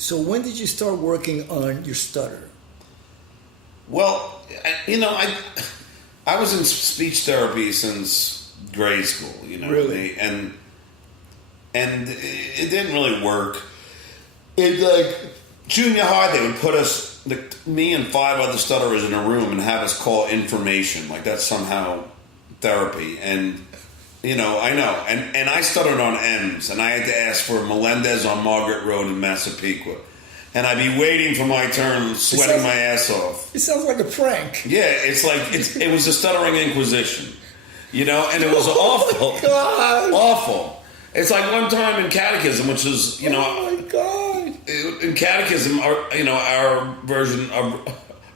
So when did you start working on your stutter? Well, I was in speech therapy since grade school, Really? and it didn't really work. In like junior high, they would put us, me and five other stutterers in a room and have us call information, like that's somehow therapy. And I know, and I stuttered on M's, and I had to ask for Melendez on Margaret Road in Massapequa. And I'd be waiting for my turn, sweating my ass off. It sounds like a prank. Yeah, it's like it was a stuttering inquisition, and it was awful, God. awful. It's like one time in catechism, which is Oh my God! in catechism, our version of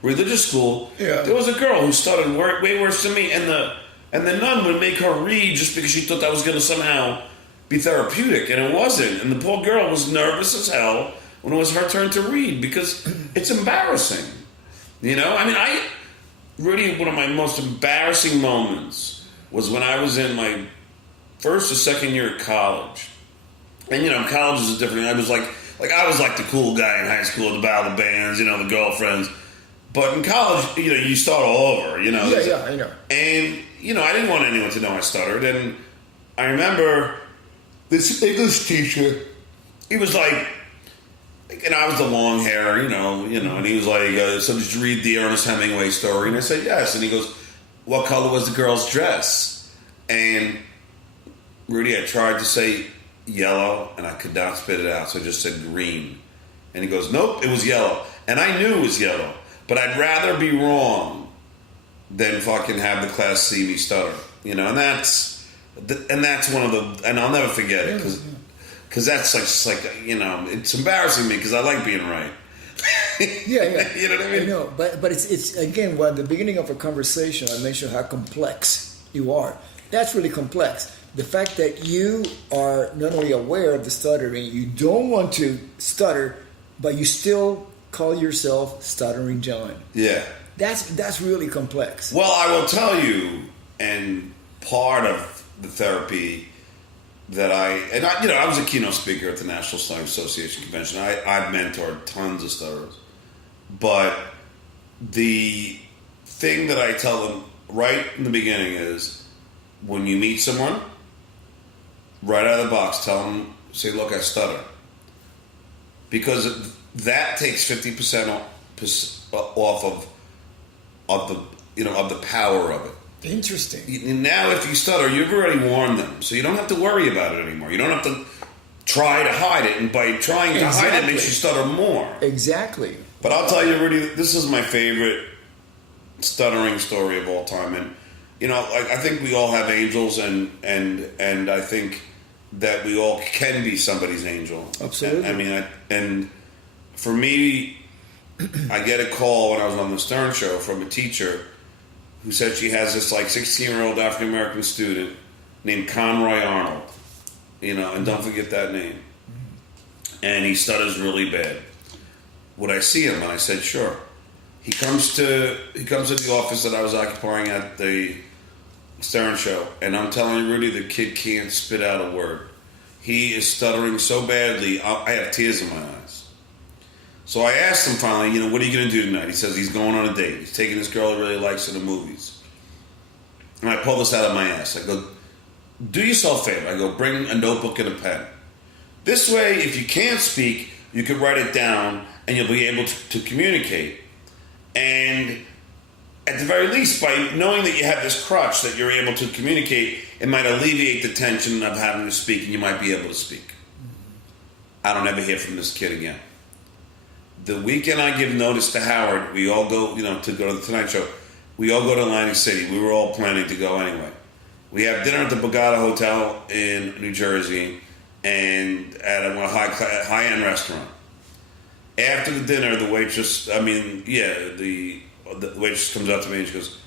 religious school. Yeah. There was a girl who stuttered way worse than me, and the nun would make her read just because she thought that was going to somehow be therapeutic, and it wasn't. And the poor girl was nervous as hell when it was her turn to read because it's embarrassing. Really, one of my most embarrassing moments was when I was in my first or second year at college. And college is a different. I was like the cool guy in high school, the battle bands, the girlfriends. But in college, you start all over. Yeah, I know. And I didn't want anyone to know I stuttered. And I remember this English teacher. He was like. And I was the long hair, and he was like, so did you read the Ernest Hemingway story? And I said, yes. And he goes, what color was the girl's dress? And Rudy, I tried to say yellow, and I could not spit it out, so I just said green. And he goes, nope, it was yellow. And I knew it was yellow, but I'd rather be wrong than fucking have the class see me stutter. And that's one of the, and I'll never forget it, because that's like it's embarrassing me because I like being right. Yeah. You know what I mean? I know, but it's again, at the beginning of a conversation, I mentioned how complex you are. That's really complex. The fact that you are not only aware of the stuttering, you don't want to stutter, but you still call yourself Stuttering John. Yeah. That's really complex. Well, I will tell you, and part of the therapy that I was a keynote speaker at the National Stuttering Association convention. I've mentored tons of stutterers. But the thing that I tell them right in the beginning is, when you meet someone, right out of the box, say, look, I stutter. Because that takes 50% off of the power of it. Interesting. Now, if you stutter, you've already warned them, so you don't have to worry about it anymore. You don't have to try to hide it, and by trying to hide it makes you stutter more. Exactly. But I'll tell you, Rudy, this is my favorite stuttering story of all time, and I think we all have angels, and I think that we all can be somebody's angel. Absolutely. And for me, I get a call when I was on the Stern Show from a teacher who said she has this 16-year-old African American student named Conroy Arnold, and don't forget that name. And he stutters really bad. Would I see him? And I said, sure. He comes to the office that I was occupying at the Stern Show, and I'm telling you, Rudy, the kid can't spit out a word. He is stuttering so badly, I have tears in my eyes. So I asked him finally, what are you going to do tonight? He says he's going on a date. He's taking this girl he really likes to the movies. And I pull this out of my ass. I go, do yourself a favor. I go, bring a notebook and a pen. This way, if you can't speak, you can write it down and you'll be able to communicate. And at the very least, by knowing that you have this crutch that you're able to communicate, it might alleviate the tension of having to speak, and you might be able to speak. I don't ever hear from this kid again. The weekend I give notice to Howard, we all go, to go to the Tonight Show. We all go to Atlantic City. We were all planning to go anyway. We have dinner at the Borgata Hotel in New Jersey, and at a high-end restaurant. After the dinner, the waitress, the waitress comes up to me and she goes,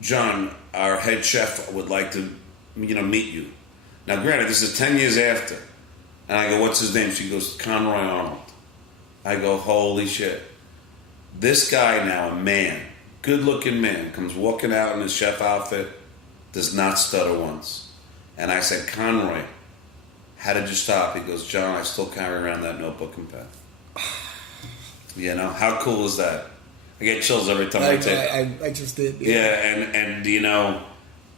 John, our head chef would like to, meet you. Now, granted, this is 10 years after. And I go, what's his name? She goes, Conroy Arnold. I go, holy shit. This guy now, a man, good-looking man, comes walking out in his chef outfit, does not stutter once. And I said, Conroy, how did you stop? He goes, John, I still carry around that notebook and pen. You know, how cool is that? I get chills every time I take it. I just did. Yeah, and you know,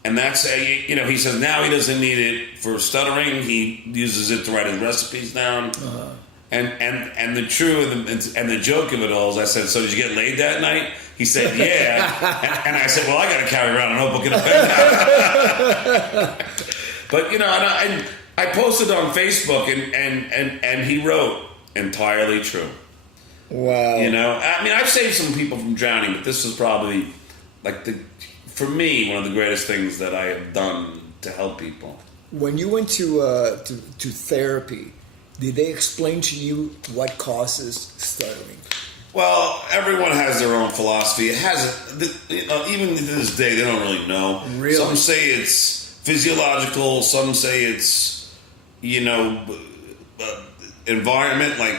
and that's you know, he says now he doesn't need it for stuttering. He uses it to write his recipes down. Uh-huh. And the truth and the joke of it all is, I said, so did you get laid that night? He said, yeah. and I said, well, I got to carry around a notebook in a pen. But you know, and I posted on Facebook, and he wrote, entirely true. Wow. You know, I mean, I've saved some people from drowning, but this is probably like for me, one of the greatest things that I have done to help people. When you went to therapy, did they explain to you what causes stuttering? Well, everyone has their own philosophy. It has, you know, even to this day, they don't really know. Really? Some say it's physiological. Some say it's, you know, environment. Like,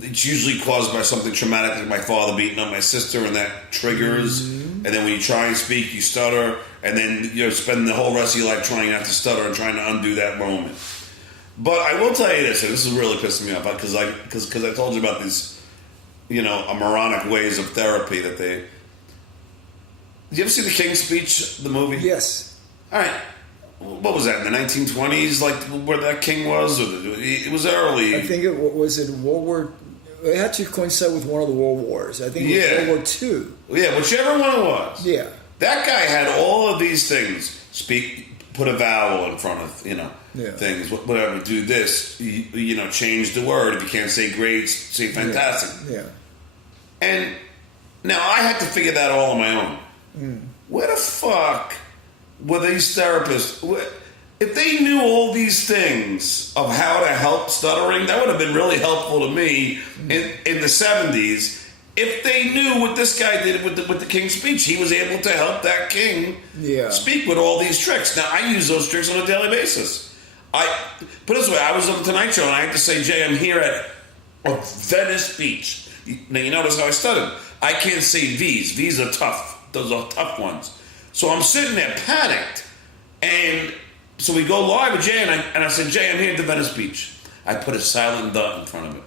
it's usually caused by something traumatic, like my father beating up my sister, and that triggers. Mm-hmm. And then when you try and speak, you stutter, and then you spend the whole rest of your life trying not to stutter and trying to undo that moment. But I will tell you this, and this is really pissing me off, because I told you about these, you know, moronic ways of therapy that they... Did you ever see The King's Speech, the movie? Yes. All right. What was that, in the 1920s, like where that king was? Or it was early. I think was World War... It had to coincide with one of the World Wars. I think it was World War II. Yeah, whichever one it was. Yeah. That guy had all of these things. Put a vowel in front of, you know, things, whatever, do this, you know, change the word. If you can't say great, say fantastic. Yeah. And now I had to figure that all on my own. Mm. Where the fuck were these therapists? If they knew all these things of how to help stuttering, that would have been really helpful to me in the 70s. If they knew what this guy did with the King's Speech, he was able to help that king speak with all these tricks. Now, I use those tricks on a daily basis. Put it this way, I was on the Tonight Show, and I had to say, Jay, I'm here at Venice Beach. Now, you notice how I stuttered. I can't say V's. V's are tough. Those are tough ones. So I'm sitting there panicked. And so we go live with Jay, and I said, Jay, I'm here at the Venice Beach. I put a silent dot in front of it.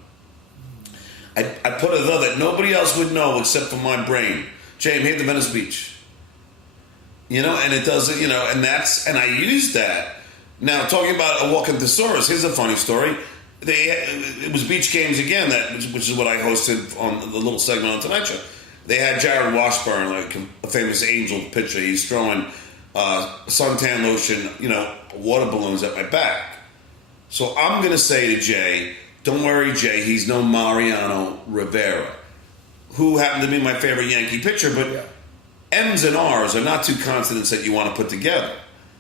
I put a though that nobody else would know except for my brain. Jay, I'm here at the Venice Beach. You know, and it does it, you know, and I used that. Now, talking about a walking thesaurus, here's a funny story. It was Beach Games again, which is what I hosted on the little segment on Tonight Show. They had Jared Washburn, like a famous Angel pitcher. He's throwing suntan lotion, you know, water balloons at my back. So I'm going to say to Jay, don't worry, Jay, he's no Mariano Rivera, who happened to be my favorite Yankee pitcher, but M's and R's are not two consonants that you want to put together.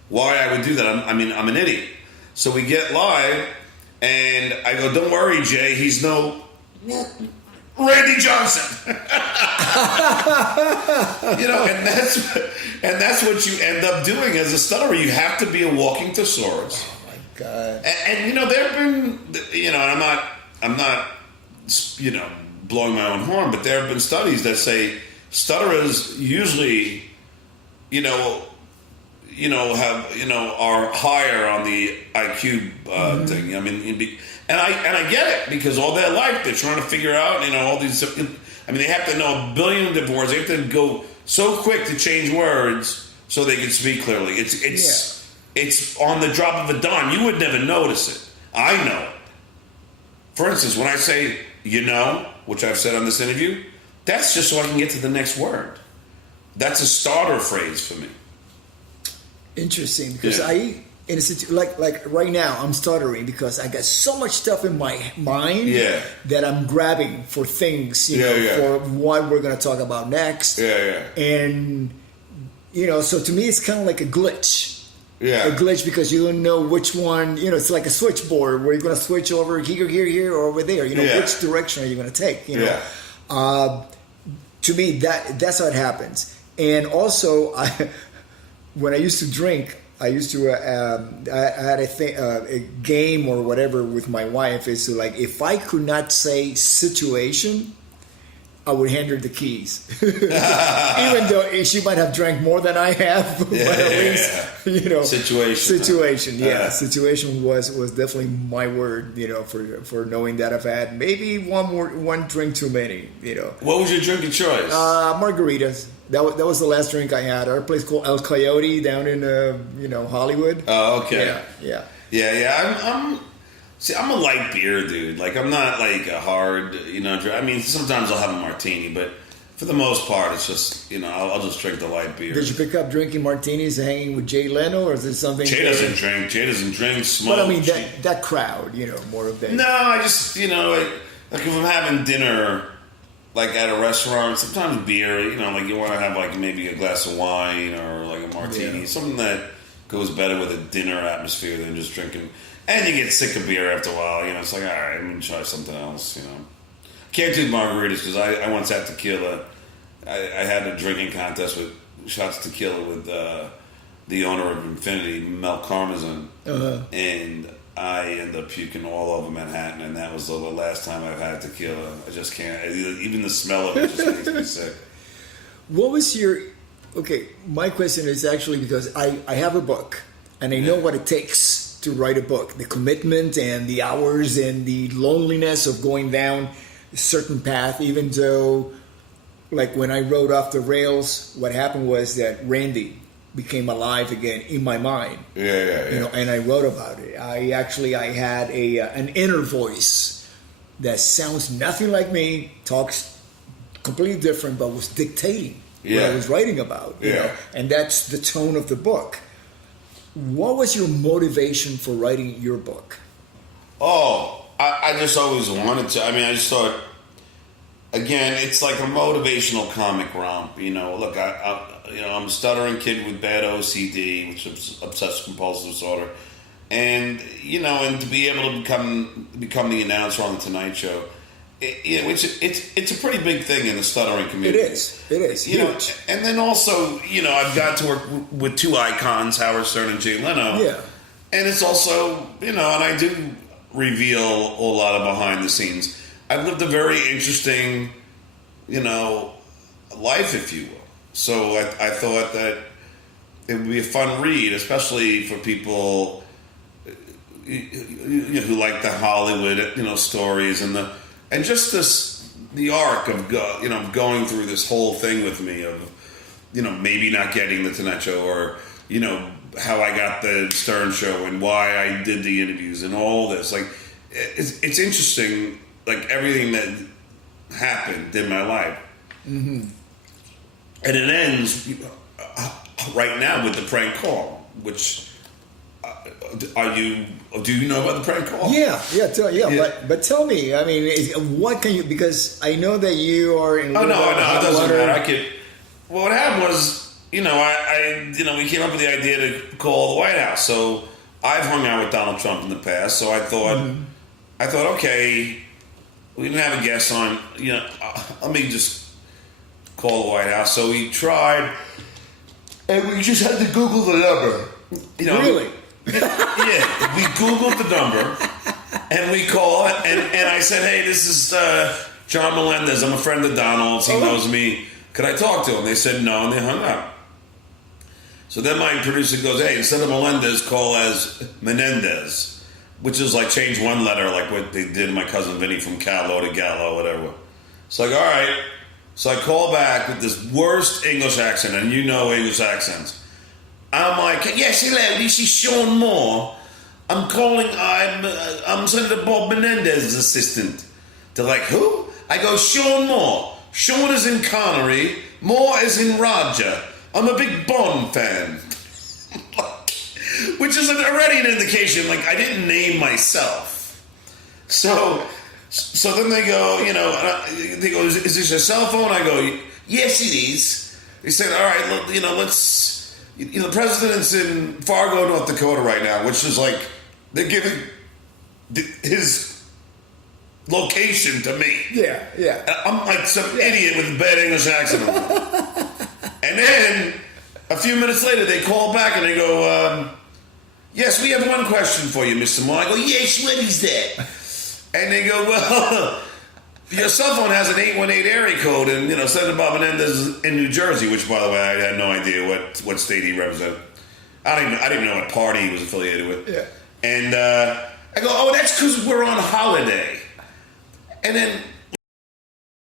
Why I would do that? I'm an idiot. So we get live, and I go, don't worry, Jay, he's no Randy Johnson. You know, and that's what you end up doing as a stutterer. You have to be a walking thesaurus. God. And you know, there have been, you know, and I'm not, you know, blowing my own horn, but there have been studies that say stutterers usually, you know, are higher on the IQ thing. I mean, and I get it, because all their life they're trying to figure out, you know, all these. I mean, they have to know a billion different words. They have to go so quick to change words so they can speak clearly. It's on the drop of a dime. You would never notice it. I know it. For instance, when I say, you know, which I've said on this interview, that's just so I can get to the next word. That's a starter phrase for me. Interesting, because like right now, I'm stuttering because I got so much stuff in my mind that I'm grabbing for things, you know, for what we're going to talk about next. And, you know, so to me, it's kind of like a glitch. A glitch, because you don't know which one, you know, it's like a switchboard where you're going to switch over here, or over there. You know, which direction are you going to take, you know? To me, that's how it happens. And also, when I used to drink, I used to, I had a game or whatever with my wife. It's like, if I could not say situation, I would hand her the keys. Even though she might have drank more than I have, but at least, Situation was definitely my word, for knowing that I've had maybe one drink too many, What was your drink of choice? Margaritas. That was the last drink I had at a place called El Coyote down in, Hollywood. Oh, okay. Yeah. I'm a light beer dude. Like, I'm not like a hard, I mean, sometimes I'll have a martini, but for the most part, it's just, I'll just drink the light beer. Did you pick up drinking martinis and hanging with Jay Leno, or is it something? Jay doesn't drink, smoke. But I mean, that crowd, more of that. No, I just, like if I'm having dinner, like at a restaurant, sometimes beer, like you want to have like maybe a glass of wine or like a martini, something that goes better with a dinner atmosphere than just drinking. And you get sick of beer after a while, it's like, all right, I'm going to try something else, Can't do margaritas because I once had tequila. I had a drinking contest with shots of tequila with the owner of Infinity, Mel Karmazin, and I ended up puking all over Manhattan, and that was the last time I've had tequila. I just can't. Even the smell of it just makes me sick. What was my question is actually because I have a book, and I know what it takes to write a book, the commitment and the hours and the loneliness of going down a certain path, even though, like when I wrote Off the Rails, what happened was that Randy became alive again in my mind. Yeah. And I wrote about it. I had an inner voice that sounds nothing like me, talks completely different, but was dictating what I was writing about, and that's the tone of the book. What was your motivation for writing your book? Oh, I just always wanted to. I mean, I just thought, again, it's like a motivational comic romp. Look, I'm a stuttering kid with bad OCD, which is obsessive compulsive disorder, and and to be able to become the announcer on the Tonight Show. It's a pretty big thing in the stuttering community. It is. Huge. And then also, I've got to work with two icons, Howard Stern and Jay Leno. Yeah. And it's also, and I do reveal a lot of behind the scenes. I've lived a very interesting, life, if you will. So I thought that it would be a fun read, especially for people who like the Hollywood, stories and just the arc of going through this whole thing with me of maybe not getting the Tonight Show or how I got the Stern Show and why I did the interviews and all this. Like it's interesting, like everything that happened in my life, and it ends right now with the prank call, which. Do you know about the prank call? Yeah. But tell me, I mean, what can you? Because I know that you are in. Oh no, it doesn't matter. Well, what happened was, we came up with the idea to call the White House. So I've hung out with Donald Trump in the past, so I thought, okay, we didn't have a guest on. Let me just call the White House. So we tried, and we just had to Google the number. Really? Yeah, we Googled the number and we call it, and I said, hey, this is John Melendez. I'm a friend of Donald's. He knows me. Could I talk to him? They said no, and they hung up. So then my producer goes, hey, instead of Melendez, call as Menendez, which is like change one letter, like what they did my cousin Vinny from Callow to Gallo, whatever. It's like, all right. So I call back with this worst English accent, and English accents. I'm like, yes, hello, this is Sean Moore. I'm calling, I'm Senator Bob Menendez's assistant. They're like, who? I go, Sean Moore. Sean is in Connery, Moore is in Roger. I'm a big Bond fan. Which is already an indication, like, I didn't name myself. So then they go, they go, is this your cell phone? I go, yes, it is. They said, all right, let's... the president's in Fargo, North Dakota right now, which is like, they're giving his location to me. Yeah. And I'm like some idiot with a bad English accent. And then, a few minutes later, they call back and they go, yes, we have one question for you, Mr. Moore. I go, yes, what is that? And they go, well, Your cell phone has an 818 area code, and Senator Bob Menendez in New Jersey, which, by the way, I had no idea what state he represented. I didn't even know what party he was affiliated with. Yeah. And I go, oh, that's because we're on holiday. And then